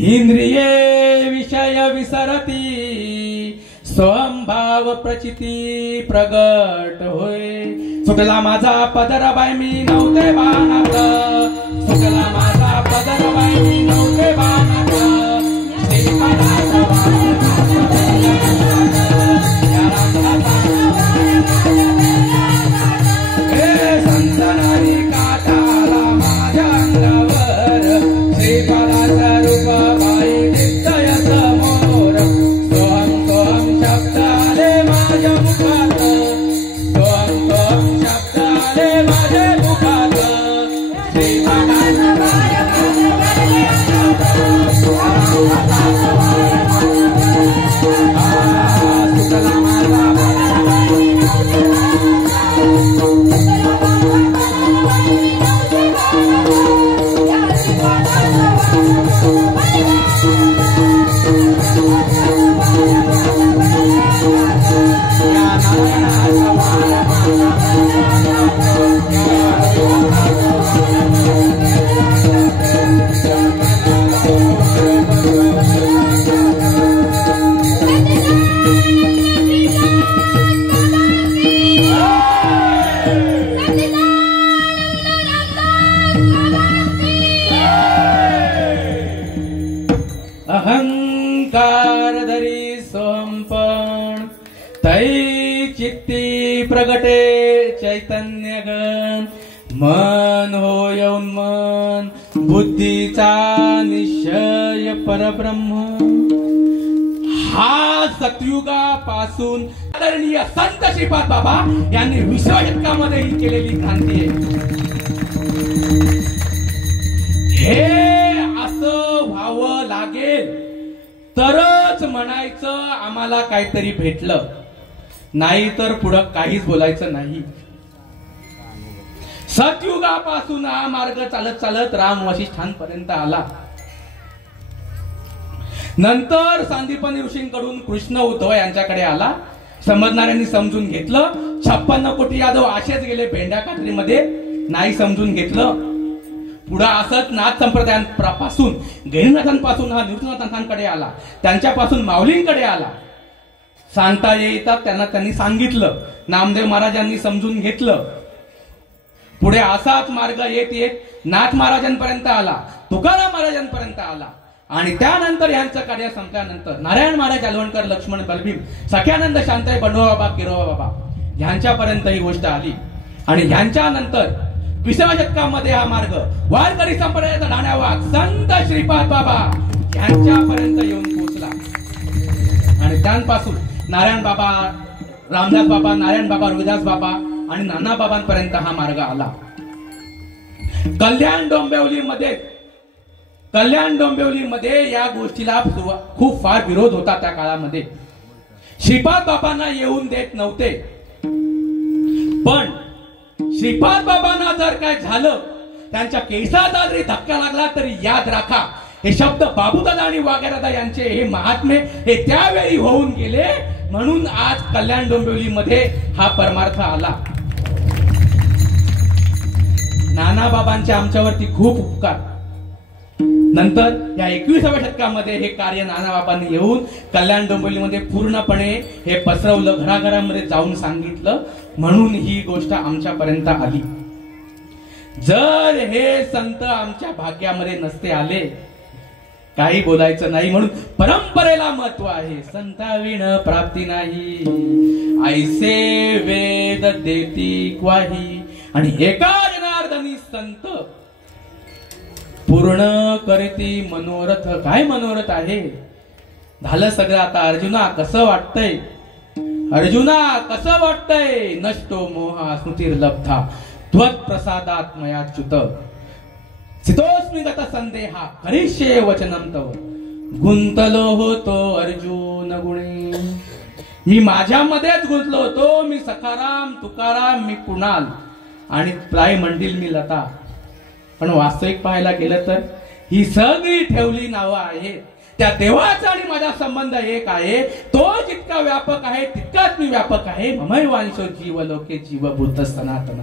इंद्रिये विषय विसरती स्वभाव प्रचिती प्रगट होय. सुटला माझा पदर बाय मी नव्हते बाणात. सुटला माझा पदर बाय मी नव्हते बाणात. संतनारी काटाला माझ्या अंगावर श्रीपादाचा रूप बाई नित्य समोर. सोहम सोहम शब्द आले माझ्या मुखात. सोहम सोहम शब्द आले माझ्या मुखात. श्रीपादाचा प्रगटे चैतन्य गण मन होय उन्मन बुद्धीचा निश्चय परब्रह्म. हा सतयुगापासून आदरणीय संत श्रीपाद बाबा यांनी 20व्या शतकामध्ये ही केलेली क्रांती आहे. हे असं व्हावं लागेल तरच म्हणायचं आम्हाला काहीतरी भेटलं, नाही तर पुढं काहीच बोलायचं नाही. सतयुगापासून हा मार्ग चालत चालत राम वशिष्ठांपर्यंत आला. नंतर सांदीपनी ऋषींकडून कृष्ण उद्धव यांच्याकडे आला. समजणाऱ्यांनी समजून घेतलं. 56 कोटी यादव असेच गेले भेंड्या कात्रीमध्ये, नाही समजून घेतलं. पुढे असत नाथ संप्रदायांपासून गहिनीनाथांपासून हा निवृत्तीनाथांकडे आला, त्यांच्यापासून माऊलींकडे आला. सांगता येतात त्यांना त्यांनी सांगितलं. नामदेव महाराजांनी समजून घेतलं. पुढे असाच मार्ग येत येत नाथ महाराजांपर्यंत आला, तुकाराम महाराजांपर्यंत आला. आणि त्यानंतर यांचं कार्य संपल्यानंतर नारायण महाराज अलवणकर लक्ष्मण बलभीम सख्यानंद शांताई बंडोबा बाबा किरोबा बाबा यांच्यापर्यंत ही गोष्ट आली. आणि यांच्यानंतर 20व्या शतकामध्ये हा मार्ग वारकरी संप्रदायाचा ढाण्यावाग संत श्रीपाद बाबा यांच्यापर्यंत येऊन पोहोचला. आणि त्यांपासून नारायण बाबा, रामदास बाबा, नारायण बाबा, रोहिदास बाबा आणि नाना बाबांपर्यंत हा मार्ग आला. कल्याण डोंबिवलीमध्ये या गोष्टीला खूप फार विरोध होता. त्या काळामध्ये श्रीपाद बाबांना येऊन देत नव्हते. पण श्रीपाद बाबांना जर काय झालं, त्यांच्या केसाचा जरी धक्का लागला तरी याद राखा, हे शब्द बाबूदादा आणि वाघेदादा यांचे हे महात्मे हे त्यावेळी होऊन गेले. म्हणून आज कल्याण डोंबिवलीमध्ये हा परमार्थ आला. नाना बाबांचे आमच्यावरती खूप उपकार. नंतर या 21व्या शतकामध्ये हे कार्य नाना बाबांनी येऊन कल्याण डोंबिवलीमध्ये पूर्णपणे हे पसरवलं, घराघरामध्ये जाऊन सांगितलं. म्हणून ही गोष्ट आमच्यापर्यंत आली. जर हे संत आमच्या भाग्यामध्ये नसते आले, काही बोलायचं नाही. म्हणून परंपरेला महत्व आहे. संताविण प्राप्ती नाही, ऐसे वेद देती ग्वाही. आणि एका जनार्दनी संत पूर्ण करती मनोरथ. काय मनोरथ आहे? झालं सगळं. आता अर्जुना कसं वाटतंय? अर्जुना कसं वाटतंय? नष्टो मोहा स्मृतिर्लब्धा त्वत् प्रसादात् मयाच्युत स्थितोस्मि गत संदेहा करिष्ये वचनं तव. गुंतलो होतो अर्जुन गुणे. मी माझ्यामध्येच गुंतलो होतो. मी सखाराम, तुकाराम, मी कुणाल आणि प्राय मंडील मी लता. पण वास्तविक पाहायला गेलं तर ही सगळी ठेवली नावं आहेत. त्या देवाचा आणि माझा संबंध एक आहे. तो जितका व्यापक आहे तितकाच मी व्यापक आहे. ममैव वांशो जीव लोके जीव बुद्ध सनातन.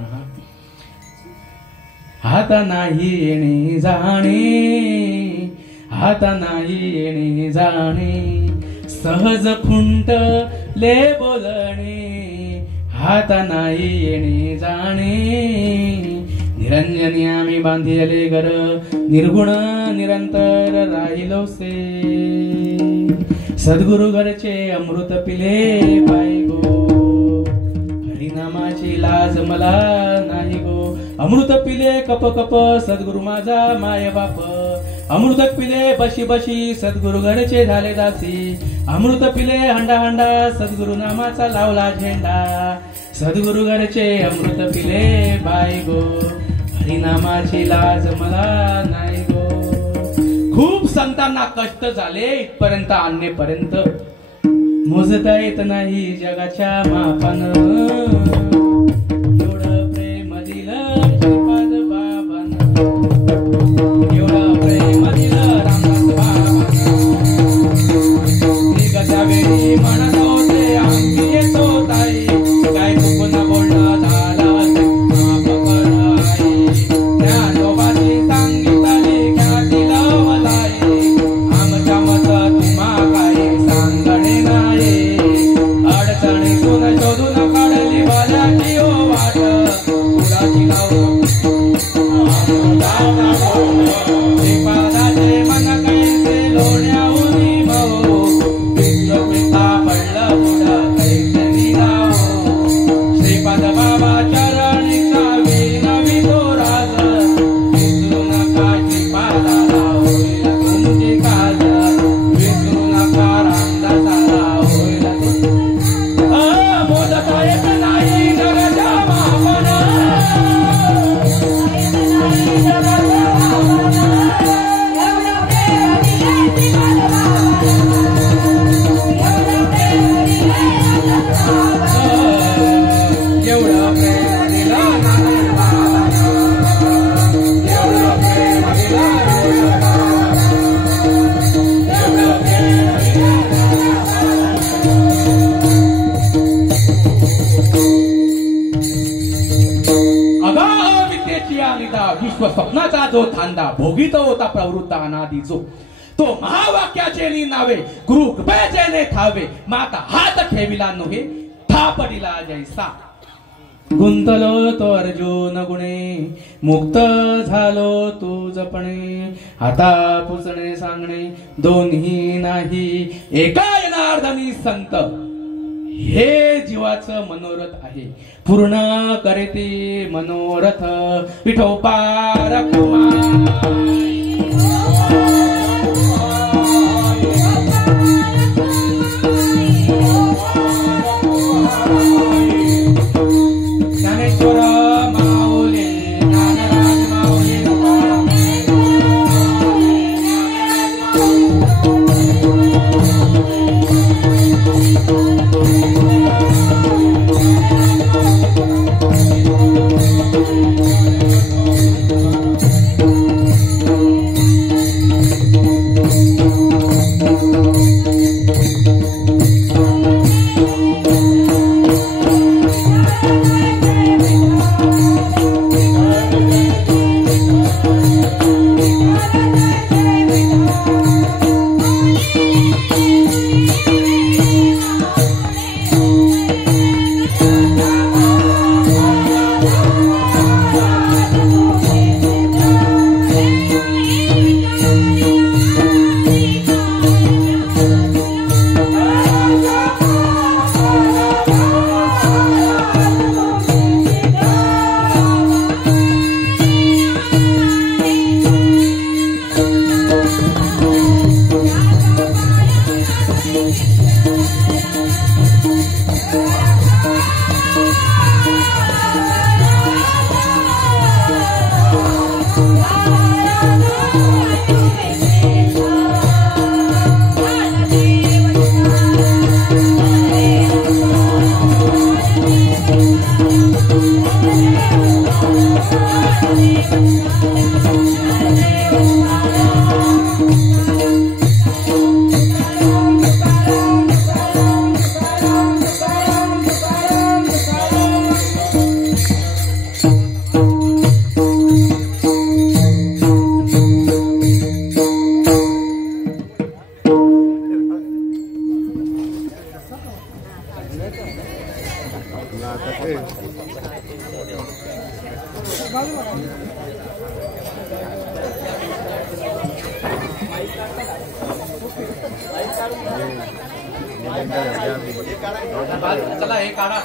हाता नाही येणे जाणे, हाता नाही येणे जाणे, सहज खुंट ले बोलणे, हाता नाही येणे जाणे. निरंजनी आम्ही बांधिले घर, निर्गुण निरंतर राहिलो से. सद्गुरु घरचे अमृत पिले पाय गो, हरिनामाची लाज मला नाही गो. अमृत पिले कप कप सद्गुरु माझा माय बाप. अमृत पिले बशी बशी सद्गुरु घरचे झाले दासी. अमृत पिले हंडा हंडा सद्गुरु नामाचा लावला झेंडा. सद्गुरु घरचे अमृत पिले बाय गो, हरिनामाची लाज मला नाही गो. खूप संतांना कष्ट झाले इथपर्यंत आणण्यापर्यंत. मोजता येत नाही जगाच्या मापानं. एवढं प्रेम दिलं श्रीपाद बाबांना, एवढं प्रेम दिलं रामदास बाबांना. निघत्या वेळी म्हणत होते आम्ही येतो ताई, काय चुकून बोलणं झालं माफ कर आई. ज्ञानोबाची सांगितली ख्याती लावलाई, आमच्या मत तुम्हा काही सांगणे नाही. अडचणीतून शोधून काढली भाल्याची ओ वाट, कुणाची लावून श्रीपादाचे मन कैसे लोण्याहून भाऊ. विश्वपिता पडला जो थांदा भोगीत होता प्रवृत्त अनादी जो तो महावाक्याचे नावे गुरु कृपेचे थावे माता हात ठेविला नोहे थापडिला जैसा गुंतलो तो अर्जुन गुणे मुक्त झालो तू जपणे हाता पुसणे सांगणे दोन्ही नाही एका जनार्दनी संत हे जीवाचं मनोरथ आहे पूर्ण करते मनोरथ विठोबा रखुमा चला हे काढा